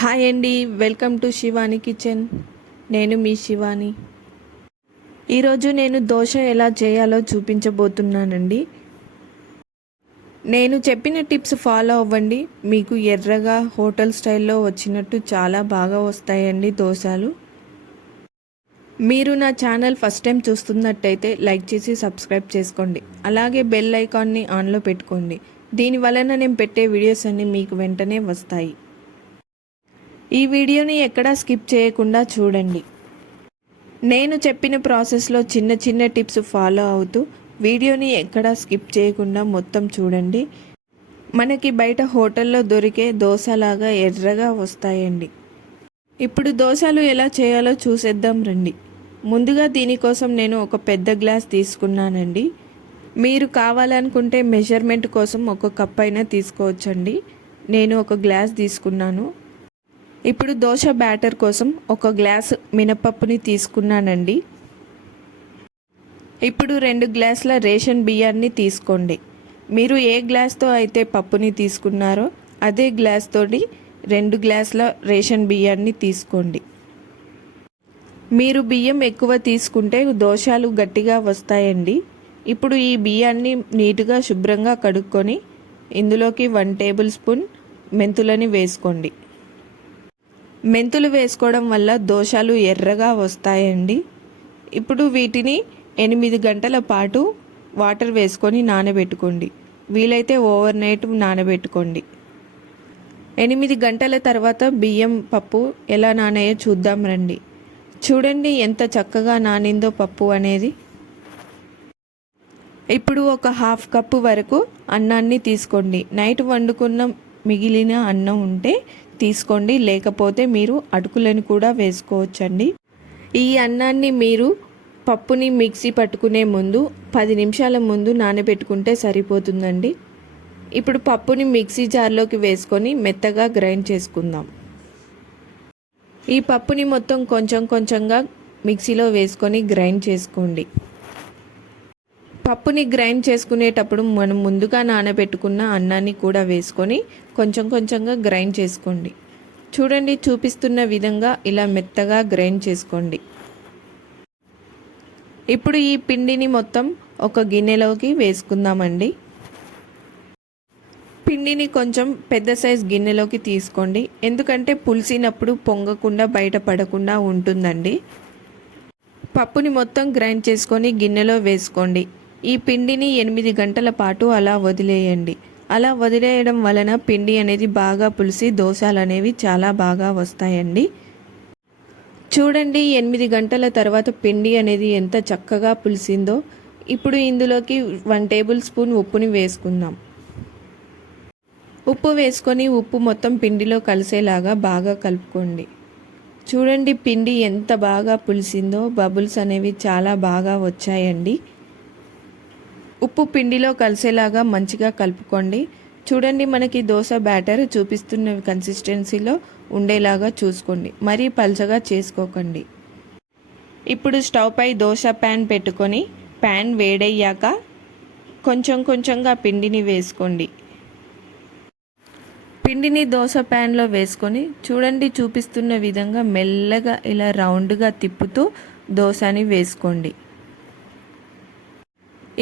Hi అండి, welcome to Shivani kitchen. నేను మీ శివాని. ఈరోజు నేను దోశ ఎలా చేయాలో చూపించబోతున్నానండి. నేను చెప్పిన టిప్స్ ఫాలో అవ్వండి. మీకు ఎర్రగా హోటల్ స్టైల్లో వచ్చినట్టు చాలా బాగా వస్తాయండి దోశలు. మీరు నా ఛానల్ ఫస్ట్ టైం చూస్తున్నట్టయితే లైక్ చేసి సబ్స్క్రైబ్ చేసుకోండి. అలాగే బెల్ ఐకాన్ని ఆన్లో పెట్టుకోండి. దీనివలన నేను పెట్టే వీడియోస్ అన్నీ మీకు వెంటనే వస్తాయి. ఈ వీడియోని ఎక్కడా స్కిప్ చేయకుండా చూడండి. నేను చెప్పిన ప్రాసెస్లో చిన్న చిన్న టిప్స్ ఫాలో అవుతూ వీడియోని ఎక్కడా స్కిప్ చేయకుండా మొత్తం చూడండి. మనకి బయట హోటల్లో దొరికే దోశలాగా ఎర్రగా వస్తాయండి. ఇప్పుడు దోశలు ఎలా చేయాలో చూసేద్దాం రండి. ముందుగా దీనికోసం నేను ఒక పెద్ద గ్లాస్ తీసుకున్నానండి. మీరు కావాలనుకుంటే మెజర్మెంట్ కోసం ఒక కప్ అయినా తీసుకోవచ్చండి. నేను ఒక గ్లాస్ తీసుకున్నాను. ఇప్పుడు దోశ బ్యాటర్ కోసం ఒక గ్లాస్ మినపప్పుని తీసుకున్నానండి. ఇప్పుడు 2 గ్లాసుల రేషన్ బియ్యాన్ని తీసుకోండి. మీరు ఏ గ్లాస్తో అయితే పప్పుని తీసుకున్నారో అదే గ్లాస్ తోటి 2 గ్లాసుల రేషన్ బియ్యాన్ని తీసుకోండి. మీరు బియ్యం ఎక్కువ తీసుకుంటే దోశలు గట్టిగా వస్తాయండి. ఇప్పుడు ఈ బియ్యాన్ని నీట్గా శుభ్రంగా కడుక్కొని ఇందులోకి 1 టేబుల్ స్పూన్ మెంతులని వేసుకోండి. మెంతులు వేసుకోవడం వల్ల దోశలు ఎర్రగా వస్తాయండి. ఇప్పుడు వీటిని 8 గంటల పాటు వాటర్ వేసుకొని నానబెట్టుకోండి. వీలైతే ఓవర్ నైట్ నానబెట్టుకోండి. 8 గంటల తర్వాత బియ్యం పప్పు ఎలా నానాయో చూద్దాం రండి. చూడండి ఎంత చక్కగా నానిందో పప్పు అనేది. ఇప్పుడు ఒక హాఫ్ కప్పు వరకు అన్నాన్ని తీసుకోండి. నైట్ వండుకున్న మిగిలిన అన్నం ఉంటే తీసుకోండి, లేకపోతే మీరు అటుకులను కూడా వేసుకోవచ్చండి. ఈ అన్నాన్ని మీరు పప్పుని మిక్సీ పట్టుకునే ముందు 10 నిమిషాల ముందు నానబెట్టుకుంటే సరిపోతుందండి. ఇప్పుడు పప్పుని మిక్సీ జార్లోకి వేసుకొని మెత్తగా గ్రైండ్ చేసుకుందాం. ఈ పప్పుని మొత్తం కొంచెం కొంచెంగా మిక్సీలో వేసుకొని గ్రైండ్ చేసుకోండి. పప్పుని గ్రైండ్ చేసుకునేటప్పుడు మనం ముందుగా నానబెట్టుకున్న అన్నాన్ని కూడా వేసుకొని కొంచెం కొంచెంగా గ్రైండ్ చేసుకోండి. చూడండి, చూపిస్తున్న విధంగా ఇలా మెత్తగా గ్రైండ్ చేసుకోండి. ఇప్పుడు ఈ పిండిని మొత్తం ఒక గిన్నెలోకి వేసుకుందామండి. పిండిని కొంచెం పెద్ద సైజ్ గిన్నెలోకి తీసుకోండి, ఎందుకంటే పులిసినప్పుడు పొంగకుండా బయటపడకుండా ఉంటుందండి. పప్పుని మొత్తం గ్రైండ్ చేసుకొని గిన్నెలో వేసుకోండి. ఈ పిండిని 8 గంటల పాటు అలా వదిలేయండి. అలా వదిలేయడం వలన పిండి అనేది బాగా పులిసి దోశలు అనేవి చాలా బాగా వస్తాయండి. చూడండి, 8 గంటల తర్వాత పిండి అనేది ఎంత చక్కగా పులిసిందో. ఇప్పుడు ఇందులోకి 1 టేబుల్ స్పూన్ ఉప్పుని వేసుకుందాం. ఉప్పు వేసుకొని ఉప్పు మొత్తం పిండిలో కలిసేలాగా బాగా కలుపుకోండి. చూడండి, పిండి ఎంత బాగా పులిసిందో. బబుల్స్ అనేవి చాలా బాగా వచ్చాయండి. ఉప్పు పిండిలో కలిసేలాగా మంచిగా కలుపుకోండి. చూడండి, మనకి దోశ బ్యాటర్ చూపిస్తున్న కన్సిస్టెన్సీలో ఉండేలాగా చూసుకోండి. మరీ పల్చగా చేసుకోకండి. ఇప్పుడు స్టవ్ పై దోశ ప్యాన్ పెట్టుకొని ప్యాన్ వేడయ్యాక కొంచెం కొంచెంగా పిండిని వేసుకోండి. పిండిని దోశ ప్యాన్లో వేసుకొని చూడండి, చూపిస్తున్న విధంగా మెల్లగా ఇలా రౌండ్గా తిప్పుతూ దోశని వేసుకోండి.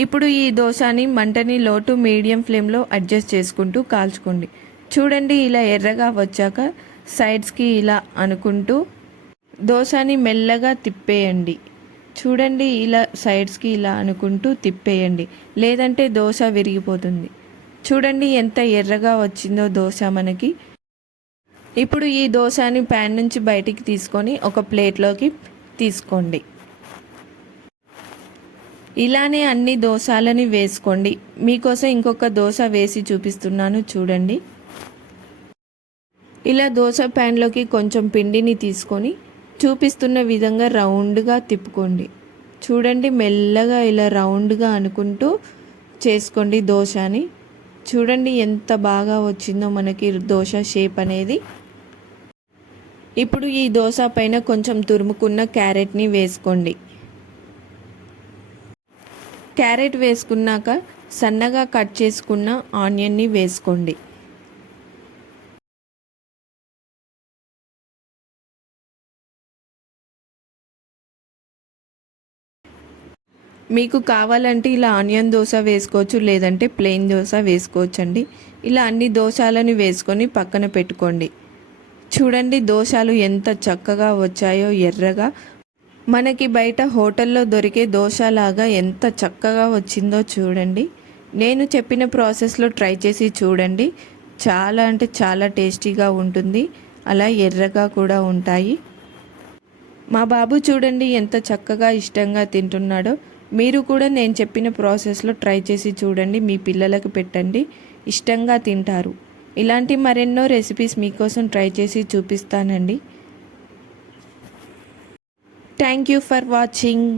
ఇప్పుడు ఈ దోశని మంటని లో టు మీడియం ఫ్లేమ్లో అడ్జస్ట్ చేసుకుంటూ కాల్చుకోండి. చూడండి, ఇలా ఎర్రగా వచ్చాక సైడ్స్కి ఇలా అనుకుంటూ దోశని మెల్లగా తిప్పేయండి. చూడండి, ఇలా సైడ్స్కి ఇలా అనుకుంటూ తిప్పేయండి, లేదంటే దోశ విరిగిపోతుంది. చూడండి ఎంత ఎర్రగా వచ్చిందో దోశ మనకి. ఇప్పుడు ఈ దోశని ప్యాన్ నుంచి బయటికి తీసుకొని ఒక ప్లేట్లోకి తీసుకోండి. ఇలానే అన్ని దోశలని వేసుకోండి. మీకోసం ఇంకొక దోశ వేసి చూపిస్తున్నాను చూడండి. ఇలా దోశ ప్యాన్లోకి కొంచెం పిండిని తీసుకొని చూపిస్తున్న విధంగా రౌండ్గా తిప్పుకోండి. చూడండి, మెల్లగా ఇలా రౌండ్గా అనుకుంటూ చేసుకోండి దోశని. చూడండి ఎంత బాగా వచ్చిందో మనకి దోశ షేప్ అనేది. ఇప్పుడు ఈ దోశ పైన కొంచెం తురుముకున్న క్యారెట్ని వేసుకోండి. క్యారెట్ వేసుకున్నాక సన్నగా కట్ చేసుకున్న ఆనియన్ని వేసుకోండి. మీకు కావాలంటే ఇలా ఆనియన్ దోశ వేసుకోవచ్చు, లేదంటే ప్లెయిన్ దోశ వేసుకోవచ్చండి. ఇలా అన్ని దోశలను వేసుకొని పక్కన పెట్టుకోండి. చూడండి దోశలు ఎంత చక్కగా వచ్చాయో ఎర్రగా. మనకి బయట హోటల్లో దొరికే దోశలాగా ఎంత చక్కగా వచ్చిందో చూడండి. నేను చెప్పిన ప్రాసెస్లో ట్రై చేసి చూడండి. చాలా అంటే చాలా టేస్టీగా ఉంటుంది, అలా ఎర్రగా కూడా ఉంటాయి. మా బాబు చూడండి ఎంత చక్కగా ఇష్టంగా తింటున్నాడో. మీరు కూడా నేను చెప్పిన ప్రాసెస్లో ట్రై చేసి చూడండి, మీ పిల్లలకు పెట్టండి, ఇష్టంగా తింటారు. ఇలాంటి మరెన్నో రెసిపీస్ మీకోసం ట్రై చేసి చూపిస్తానండి. Thank you for watching.